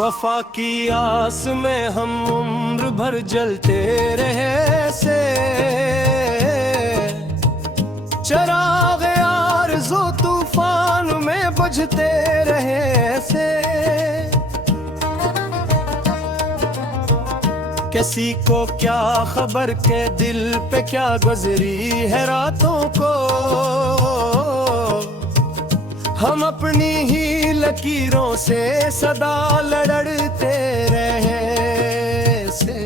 वफा की आस में हम उम्र भर जलते रहे से, चराग आरज़ू तूफान में बुझते रहे से। किसी को क्या खबर के दिल पे क्या गुजरी है रातों को, हम अपनी ही लकीरों से सदा लड़ते रहे से।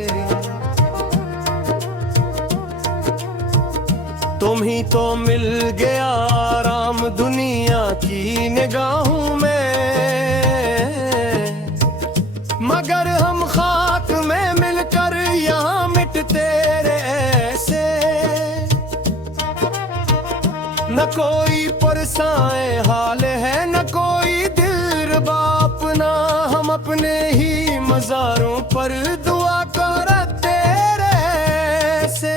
तुम ही तो मिल गया आराम दुनिया की निगाहों में, मगर हम खाक में मिलकर यहाँ मिटते रहे से। न कोई पुरसाए हाल है न कोई दिलरुबा अपना, हम अपने ही मज़ारों पर दुआ करते रहे से।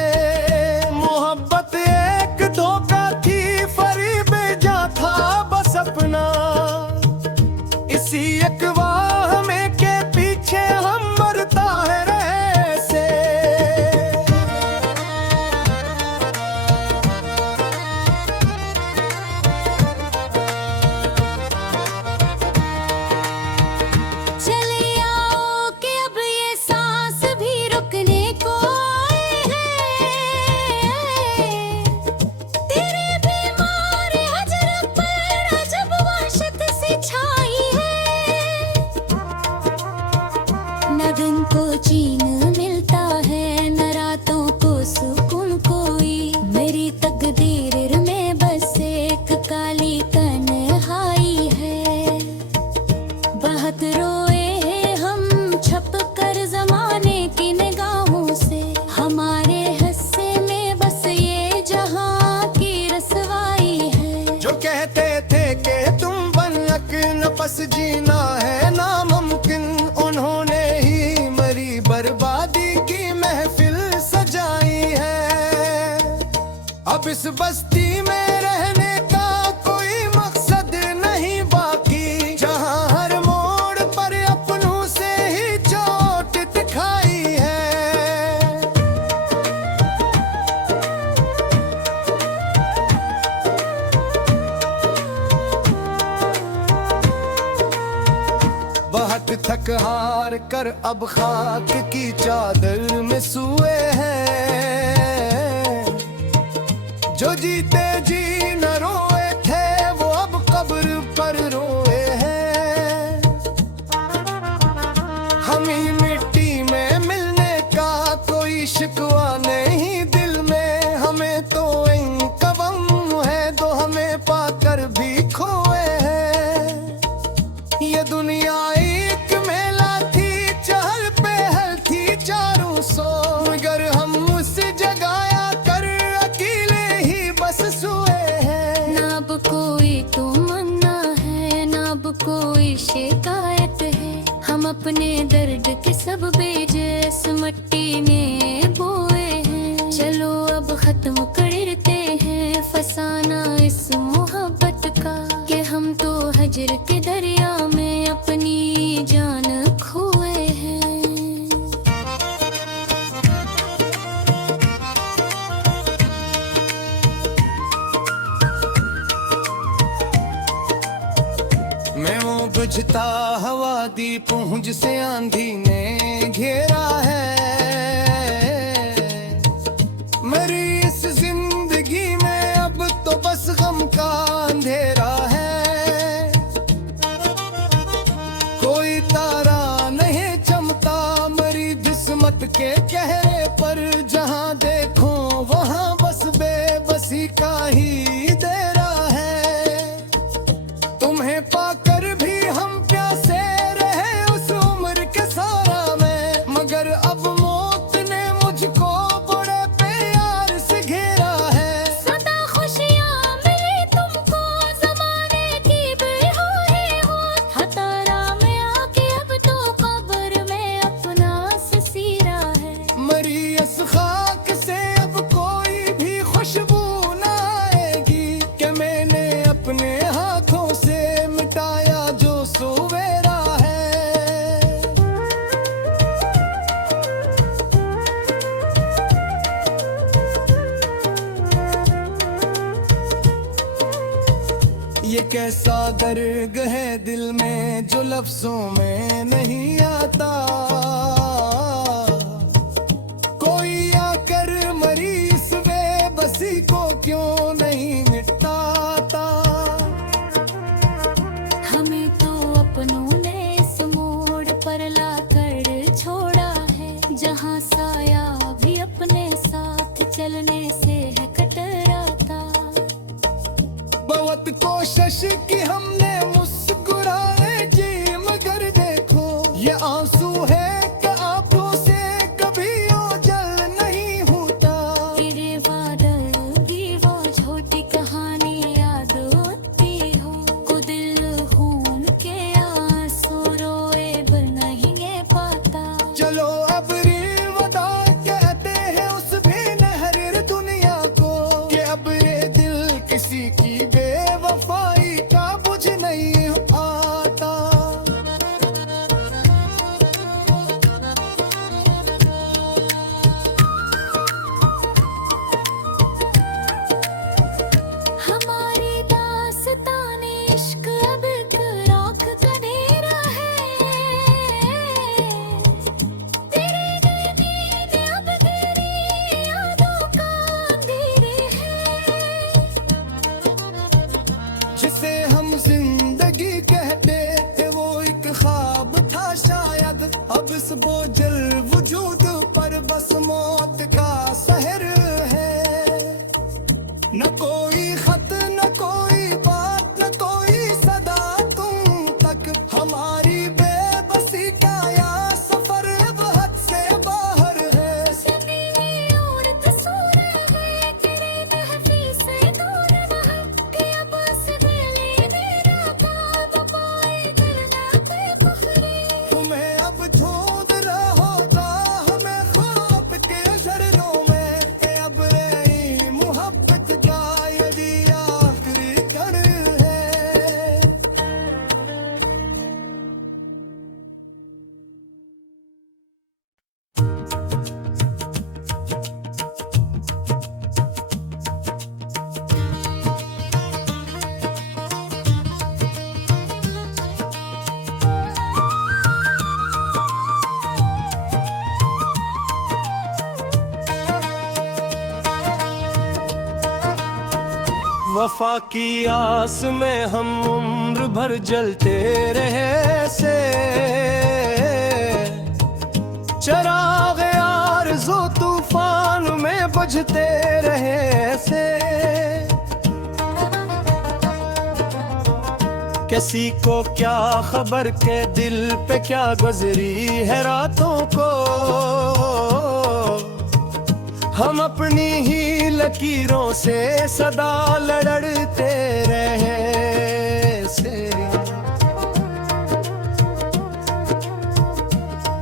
मोहब्बत एक धोखा थी फरीब जा था बस अपना, इसी एक वाह में के पीछे हम मरता है रहे से। न दिन को चैन मिलता है न रातों को सुकून कोई, मेरी तकदीर में बस एक काली तन्हाई है। बहुत रोए हम छप कर जमाने की निगाहों से, हमारे हिस्से में बस ये जहां की रसवाई है। जो कहते थे कि तुम बनक नफस जीना है नामुमकिन, उन्होंने ही मरी बर्बादी की महफिल सजाई है। अब इस बस्ती में रहने का कोई मकसद नहीं बाकी, जहां हर मोड़ पर अपनों से ही चोट दिखाई है। बहुत थक हार कर अब खाक की चादर में सोए हैं, जो जीते जी न रोए थे वो अब कब्र पर रोए हैं। हम ही मिट्टी में मिलने का कोई शिकवा नहीं दिल में, हमें तो इनका गम है दो हमें पाकर भी खोए हैं। ये दुनिया एक मेला थी चहल पहल थी चारों सौ, मगर हम उस जगाया कर अकेले ही बस सोए हैं। ना अब कोई तमन्ना है ना अब कोई शिकायत है, हम अपने दर्द के सब बीज इस मिट्टी में बोए हैं। चलो अब खत्म करते हैं फसाना इस मोहब्बत का, कि हम तो हजर के दरिया में अपनी जान खोए हैं। मैं वो बुझता हवा दी पूंज से आंधी ने घेरा है, मेरी इस जिंदगी में अब तो बस गम का अंधेरा है। कोई तारा नहीं चमता मेरी जिस्मत के चेहरे पर, जहां देखो वहां बस बेबसी का ही डेरा है। तुम्हें पाकर भी हम प्यासे रहे उस उम्र के सारा में, मगर अब मौत ने मुझको बड़े प्यार से घेरा है। सदा खुशियाँ मिली तुमको ज़माने की बेहोए हो, हतारा में आके अब तो कब्र में अपना ससीरा है। मरी इस खाक से अब कोई भी खुशबू न आएगी, कि ये कैसा दर्द है दिल में जो लफ्जों में नहीं आता। कोई आकर मरीज बेबसी को क्यों नहीं मिटाता। हमें तो अपनों ने इस मोड़ पर लाकर छोड़ा है, जहाँ साया भी अपने साथ चलने से है कतराता। बहुत कोशिश की हमने मुस्कुराए जी, मगर देखो ये आंसू है कि आंखों से कभी ओझल नहीं होता। तेरे बादल की वो छोटी कहानी याद होती हो, को दिल खून के आंसू रोए बिन नहीं पाता। चलो अब रिवदा कहते हैं उस भी नहर दुनिया को, कि अब ये दिल किसी की बेवफाई का बुझ नहीं आता। हमारी दास्ताने इश्क अब एक राख का डेरा है। तेरे नैनीं अब तेरी यादों का अंधेरे है। जिसे हम जिंदगी कहते थे वो एक ख्वाब था शायद, अब इस बोझल वजूद पर बस मौत का सहर है। न कोई खत न कोई बात न कोई सदा तुम तक, हमारी बेबसी का या सफर अब हद से बाहर है। ज़मीनी और कसूर है तेरे महफी से दूर न है, कि अब से दिली मेरा ख्वाब पाए दिल ना बेपुखरी। तुम्हें अब ढूंढ रहा होता हमें ख्वाब के शरणों में, कि अब रही मोहब्बत का यदि आखिरी कण है। वफा की आस में हम उम्र भर जलते रहे से, चराग आरज़ू तूफान में बुझते रहे से। किसी को क्या खबर के दिल पे क्या गुजरी है रातों को, हम अपनी ही लकीरों से सदा लड़ते रहे से।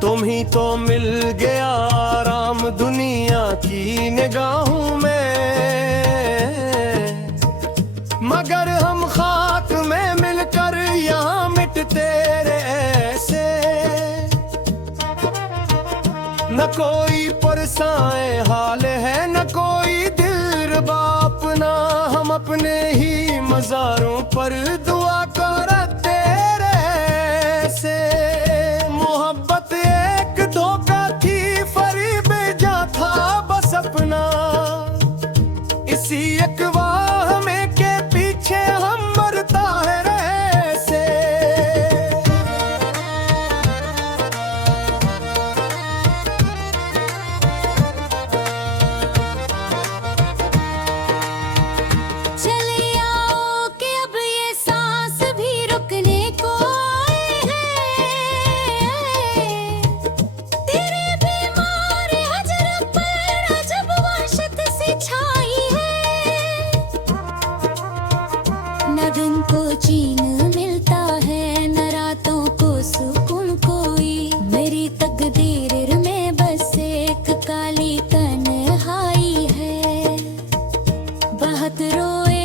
तुम ही तो मिल गया आराम दुनिया की निगाहों में, मगर हम खाक में मिलकर यहाँ मिटते रहे से। न कोई पुरसाए हाल है न कोई दिलरुबा अपना, हम अपने ही मज़ारों पर दुआ करते रहे से। मोहब्बत एक धोखा थी फरीब जा था बस अपना, इसी एक वाह में के पीछे हम मरता है रहे से। चले आओ कि अब ये सांस भी रुकने को आए हैं। तेरे बीमार हजर पर अजब वहशत सी छाई है। न दिन को चैन मिलता है न रातों को सुकून कोई, मेरी तकदीर में बस एक काली तन्हाई है। बहुत रोए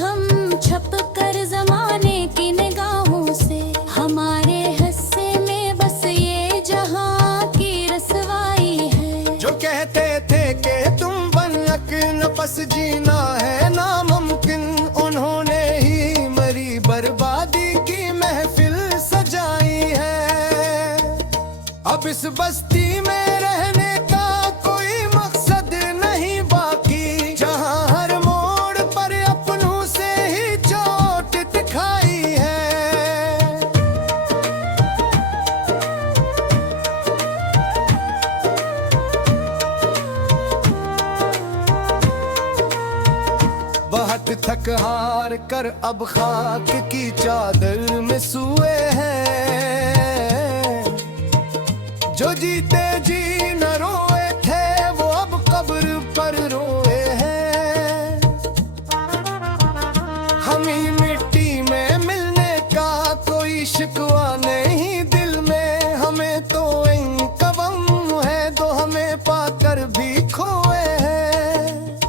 हम छप कर जमाने की निगाहों से, हमारे हिस्से में बस ये जहां की रसवाई है। जो कहते थे कि तुम बन अक न बस जीना है नामुमकिन, उन्होंने ही मरी इस बस्ती में रहने का कोई मकसद नहीं बाकी, जहाँ हर मोड़ पर अपनों से ही चोट दिखाई है। बहुत थक हार कर अब खाक की चादर में सोए हैं, जो जीते जी न रोए थे वो अब कब्र पर रोए हैं। हम ही मिट्टी में मिलने का कोई शिकवा नहीं दिल में, हमें तो इनका गम है दो हमें पाकर भी खोए हैं।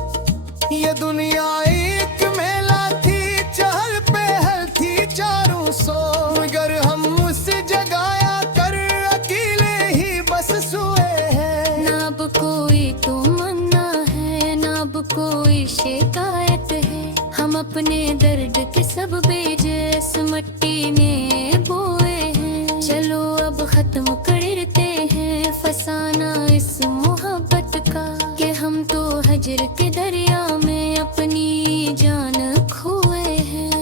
ये दुनिया एक मेला थी, चहल पहल थी चारों सौ, मगर हम उस जगाया कर अकेले ही बस सोए हैं। ना अब कोई तमन्ना है, ना अब कोई शिकायत है, हम अपने दर्द के सब बीज इस मिट्टी में बोए हैं। चलो अब खत्म करते हैं फसाना इस मोहब्बत का, कि हम तो हजर के दरिया में अपनी जान खोए हैं।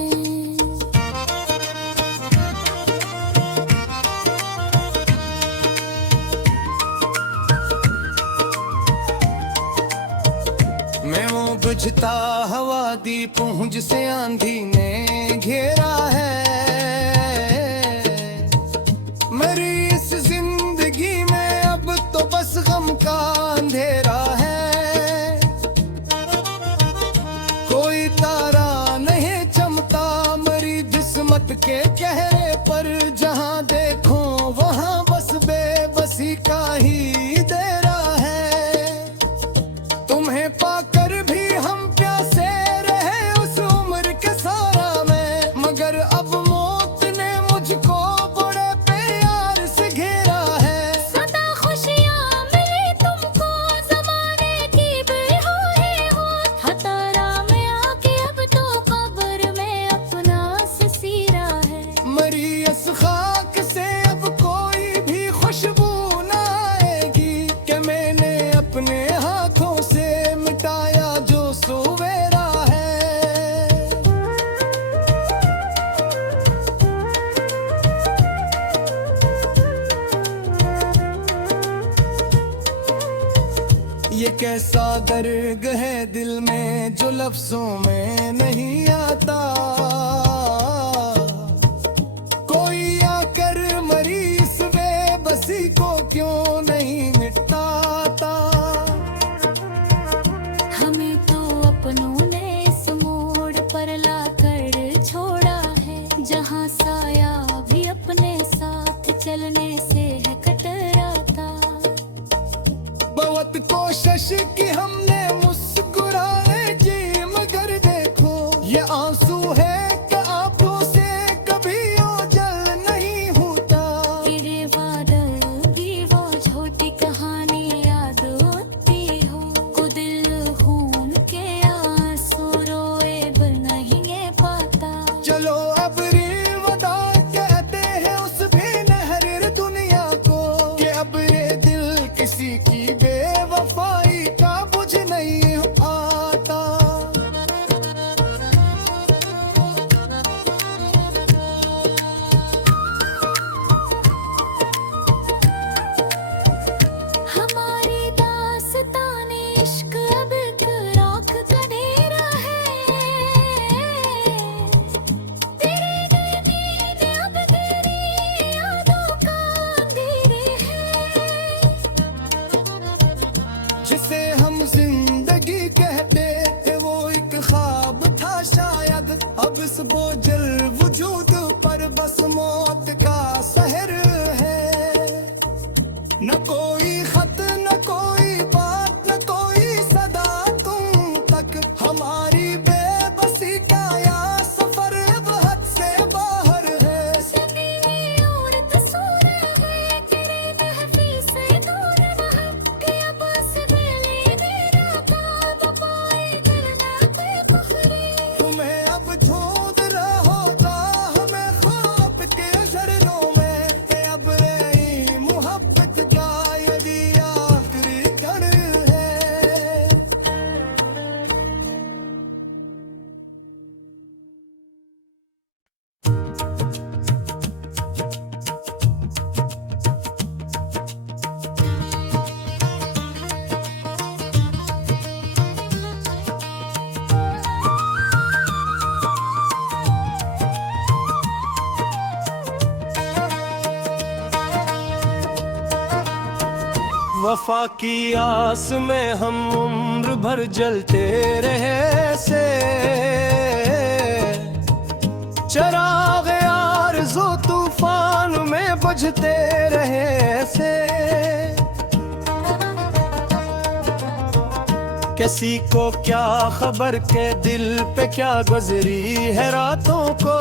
मैं वो बुझता हवा दी पूंज से आंधी ने घेरा है, मेरी इस जिंदगी में अब तो बस गम का अंधेरा है। कोई तारा नहीं चमता मेरी जिस्मत के चेहरे पर, जहां देखो वहां बस बेबसी का ही डेरा है। तुम्हें पाकर भी हम प्यासे रहे उस उम्र के सारा में, मगर अब मौत ने मुझको बड़े प्यार से घेरा है। सदा खुशियाँ मिली तुमको ज़माने की बेहोरी हो, हतारा में आके अब तो कब्र में अपना ससीरा है। मरी इस खाक से अब कोई भी खुशबू न आएगी, कि मैंने अपने हाथों से मिटाया जो सवेरा है। ये कैसा दर्द है दिल में जो लफ्जों में नहीं आता, कोई आकर मरी इस बेबसी को क्यों नहीं मिटाता। हमें तो अपनों ने इस मोड़ पर लाकर छोड़ा है, जहाँ साया भी अपने साथ चलने से है कतराता। बहुत कोशिश की हमने मुस्कुराए जी, मगर देखो ये आंसू है कि आंखों से कभी ओझल नहीं होता। तेरे बादल की वो छोटी कहानी याद होती हो, को दिल खून के आंसू रोए बिना ही ये पाता। चलो अब रिवदा कहते हैं उस बेनहर दुनिया को, कि अब ये दिल किसी की बेवफाई का बुझ नहीं आता। हमारी दास्ताने इश्क अब एक राख का डेरा है, तेरे नैनीं अब तेरी यादों का अंधेरे है। जिसे हम जिंदगी कहते थे वो एक ख्वाब था शायद, अब इस बोझल वजूद पर बस मौत का सहर है। न कोई खत न कोई बात न कोई सदा तुम तक, हमारी बेबसी का या सफर अब हद से बाहर है। ज़मीनी और कसूर है तेरे महफी से दूर रहा, कि अब इस गली मेरा ख्वाब पाए करना बेपुखरी। तुम्हें अब ढूंढ रहो वफा की आस में हम उम्र भर जलते रहे से, चराग आरज़ू तूफान में बुझते रहे से। किसी को क्या खबर के दिल पे क्या गुजरी है रातों को,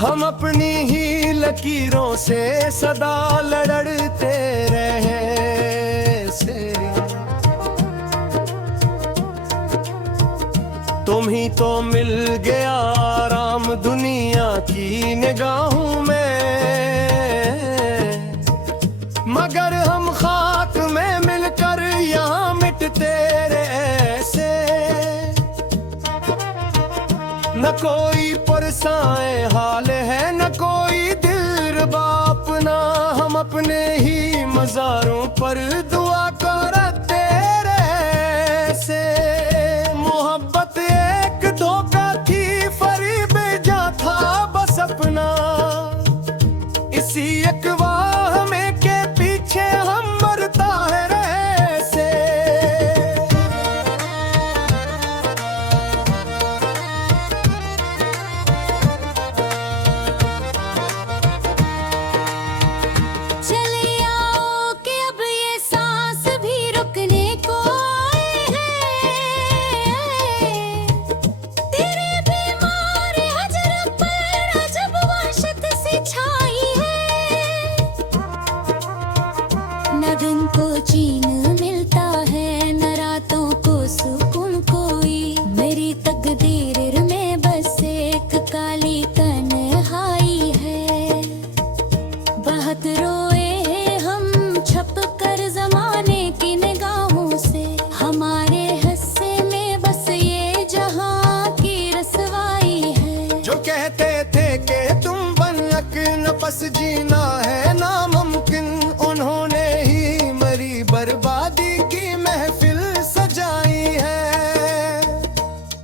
हम अपनी ही लकीरों से सदा लड़ते रहे से। तुम ही तो मिल गया आराम दुनिया की निगाहों में, मगर हम खाक में मिलकर यहाँ मिटते रहे से। न कोई पुरसाए हाल है न कोई दिलरुबा अपना, हम अपने ही मज़ारों पर दुआ करते रहे से। मोहब्बत एक धोखा थी फरीब जा था बस अपना, इसी एक वाह में के पीछे हम मरता है रहे से। चले आओ कि अब ये सांस भी रुकने को आए हैं, तेरे बीमार हजर पर अजब वहशत सी छाई है। न दिन को चैन मिलता है न रातों को सुकून कोई, मेरी तकदीर में बस एक काली तन्हाई है। बहुत रोए हम छप कर जमाने की निगाहों से, हमारे हिस्से में बस ये जहां की रसवाई है। जो कहते थे कि तुम बनक न बस जीना है नामुमकिन, उन्होंने ही मरी बर्बादी की महफिल सजाई है।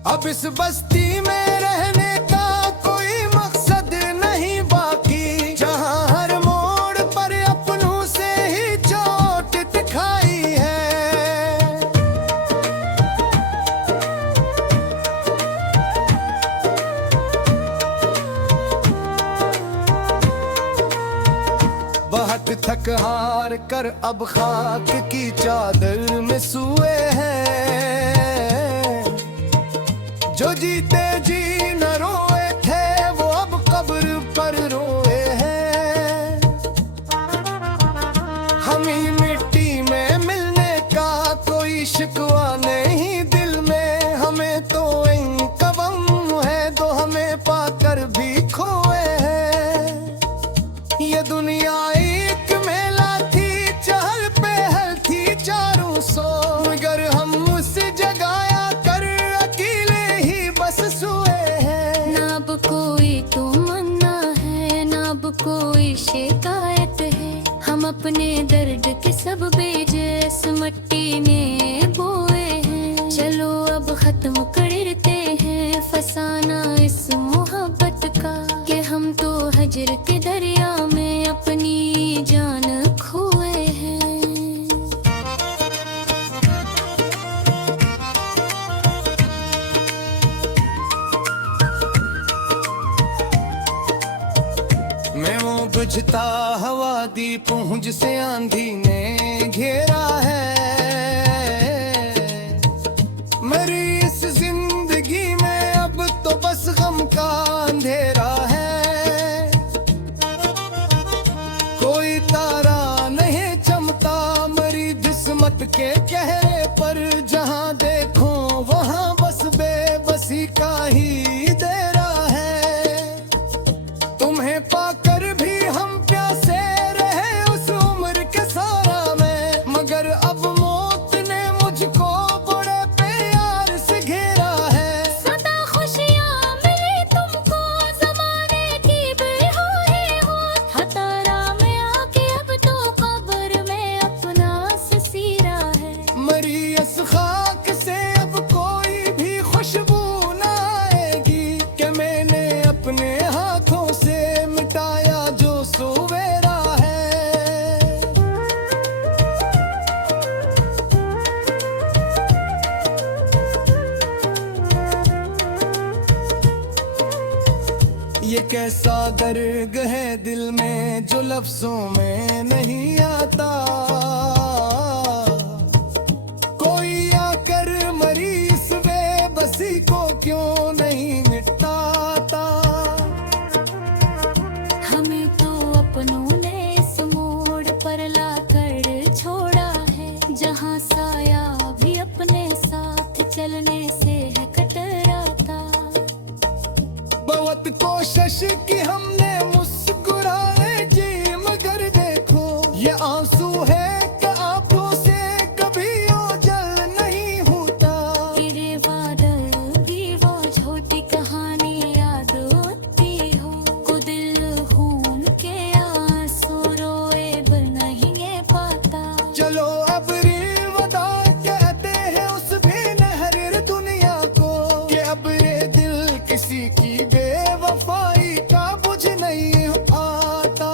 अब इस बस्ती में रहने का कोई मकसद नहीं बाकी, जहां हर मोड़ पर अपनों से ही चोट दिखाई है। बहुत थक हार कर अब खाक की चादर में सोए हैं, जो जीते जी न रोए थे वो अब कब्र पर रोए हैं। हम ही मिट्टी में मिलने का कोई शिकवा नहीं दिल में, हमें तो कवम है दो हमें पाकर भी खोए हैं। ये दुनिया एक मेला थी चहल पहल थी चारों सौ, मगर हम उस जगाया कर अकेले ही बस सोए हैं। ना अब कोई तमन्ना है ना अब कोई शिकायत है, हम अपने दर्द के सब बेजस मट्टी में बोए हैं। चलो अब खत्म करते हैं फसाना इस मोहब्बत का, कि हम तो हजर के दरिया में अपनी जान खोए हैं। मैं वो बुझता हवा दी पूंज से आंधी ने घेरा है, मेरी इस जिंदगी में अब तो बस गम का अंधेरा है। कोई तारा नहीं चमता मेरी जिस्मत के चेहरे पर, जहां देखो वहां बस बेबसी का ही डेरा है। तुम्हें पाकर भी हम प्यासे रहे उस उम्र के सारा में, मगर अब मौत ने मुझको बड़े प्यार से घेरा है। सदा खुशियाँ मिली तुमको ज़माने की बेहोए हो, हतारा में आके अब तो कब्र में अपना ससीरा है। मरी इस खाक से अब कोई भी खुशबू न आएगी, कि मैंने अपने हाथों से मिटाया जो सवेरा है। एक ऐसा दर्द है दिल में जो लफ्जों में नहीं आता। कोई आकर मरी इस बेबसी को क्यों नहीं मिटाता। हमें तो अपनों ने इस मोड़ पर लाकर छोड़ा है, जहाँ साया भी अपने साथ चलने से है कतराता। बहुत कोशिश की हमने मुस्कुराए जी, मगर देखो ये आंसू है कि आंखों से कभी ओझल नहीं होता। तेरे बादल भी वो छोटी कहानी याद होती हो, को दिल खून के आंसू रोए बिन नहीं पाता। चलो अब रिवदा कहते हैं उस भी नहर दुनिया को, कि अब ये दिल किसी की बेवफाई का बुझ नहीं आता।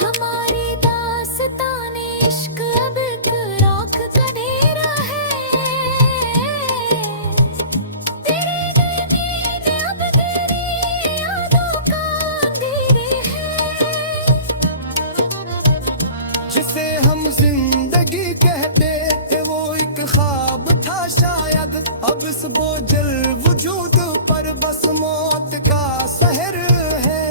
हमारी दास्ताने इश्क अब एक राख का डेरा है। तेरे नैनीं अब तेरी यादों का अंधेरे है। जिसे हम जिंदगी कहते थे वो एक ख्वाब था शायद, अब इस बोझल वजूद पर बस मौत का सहर है।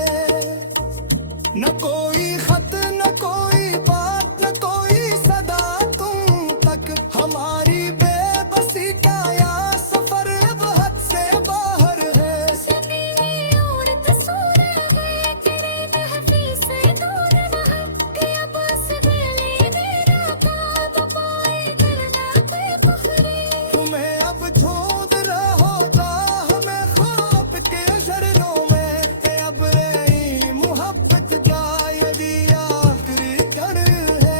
न कोई खत न कोई बात न कोई सदा तुम तक, हमारी बेबसी का या सफर अब हद से बाहर है। ज़मीनी और तस्वीर है तेरे महफी से दूर न है, कि अब असली मेरा ख्वाब पाए करना बेफखरी। तुम्हें अब ढूंढ रहा होता हमें ख्वाब के शरणों में, कि अब रही मोहब्बत का यदि आखिरी कण है।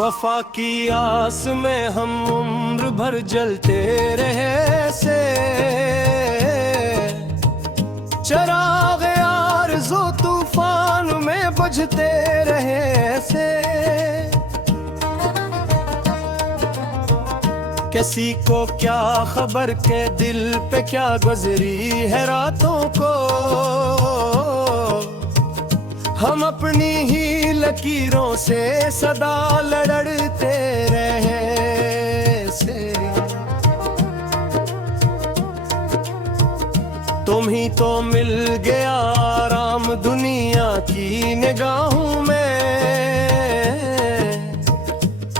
वफा की आस में हम उम्र भर जलते रहे से, चराग आरज़ू तूफान में बुझते रहे से। किसी को क्या खबर के दिल पे क्या गुजरी है रातों को, हम अपनी ही लकीरों से सदा लड़ते रहे से। तुम ही तो मिल गया आराम दुनिया की निगाहों में,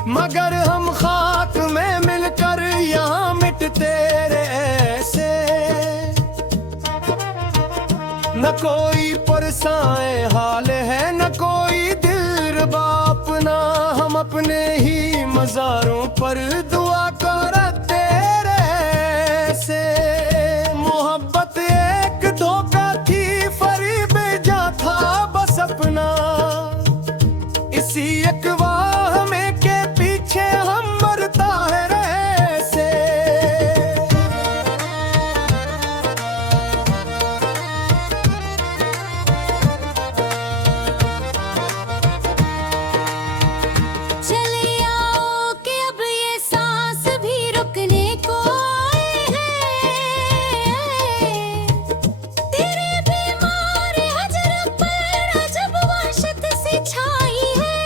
मगर हम खाक में मिलकर यहाँ मिटते रहे से। न कोई पुरसाए हाल है न कोई दिलरुबा अपना, हम अपने ही मज़ारों पर दुआ करते रहे से। मोहब्बत एक धोखा थी फरीब जा था बस अपना, इसी एक वाह में के पीछे हम मरता है रहे से। चले आओ कि अब ये सांस भी रुकने को आए हैं। तेरे बीमार हजर पर अजब वहशत सी छाई है।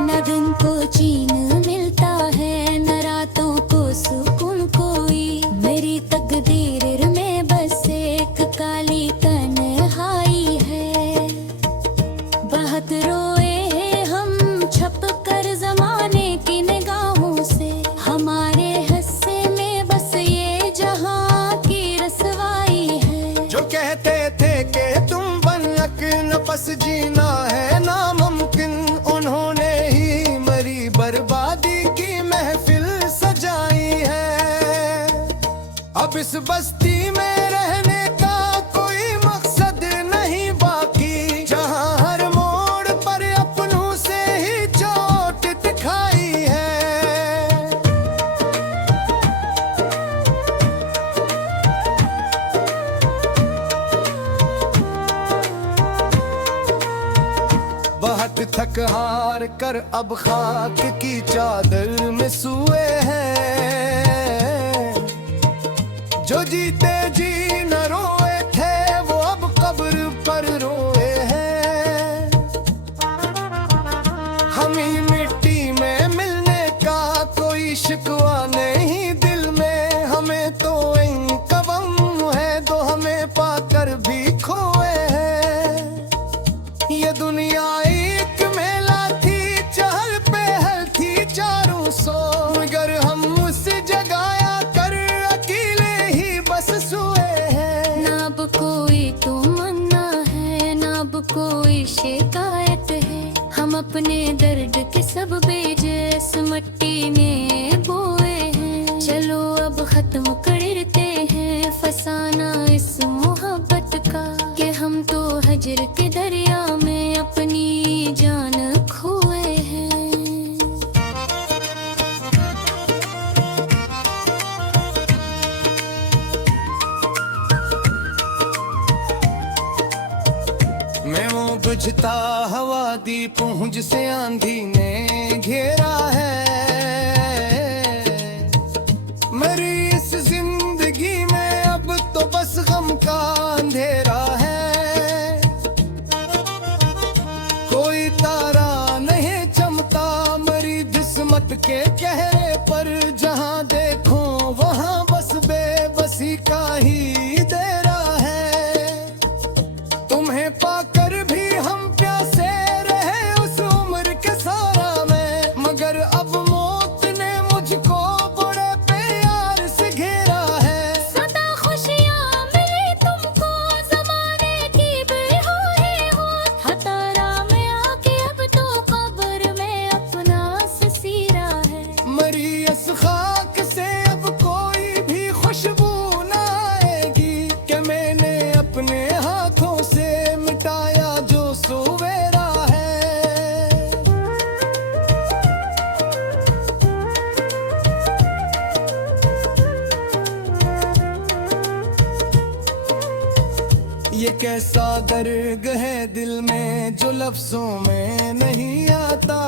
न दिन को चैन मिलता है न रातों को सुकून कोई, मेरी तकदीर में बस एक काली तन्हाई है। बहुत रोए हम छप कर जमाने की निगाहों से, हमारे हिस्से में बस ये जहां की रसवाई है। जो कहते थे कि तुम बनक न बस जीना है नामुमकिन, उन्होंने ही मरी अब इस बस्ती में रहने का कोई मकसद नहीं बाकी, जहाँ हर मोड़ पर अपनों से ही चोट दिखाई है। बहुत थक हार कर अब खाक की चादर में सोए हैं, जो जीते जी न रोए थे वो अब कब्र पर रोए हैं। हम ही मिट्टी में मिलने का कोई शिकवा नहीं दिल में, हमें तो इनका गम है दो हमें पाकर भी खोए हैं। ये दुनिया एक मेला थी, चहल पहल थी चारों सौ, मगर हम उस जगाया कर अकेले ही बस सोए हैं। ना अब कोई तमन्ना है, ना अब कोई शिकायत है, हम अपने दर्द के सब बेजस मिट्टी में बोए हैं। चलो अब खत्म करते हैं फसाना इस मोहब्बत का, कि हम तो हजर के दरिया में अपनी जान खोए हैं। मैं वो बुझता हवा दीप हूँ जिसे आंधी ने घेरा है। मेरी इस जिंदगी में अब तो बस गम का अंधेरा है। कोई तारा नहीं चमता मेरी जिस्मत के चेहरे पर, जहाँ देखो वहाँ बस बेबसी का ही डेरा है। तुम्हें पाकर भी हम प्यासे रहे उस उम्र के सारा में, मगर अब मौत ने मुझको बड़े प्यार से घेरा है। सदा खुशियाँ मिली तुमको ज़माने की बेहोए हो, हतारा में आके अब तो कब्र में अपना ससीरा है। मरी इस खाक से अब कोई भी खुशबू न आएगी, कि मैंने अपने हाथों से मिटाया जो सवेरा है। ये कैसा दर्द है दिल में जो लफ्जों में नहीं आता।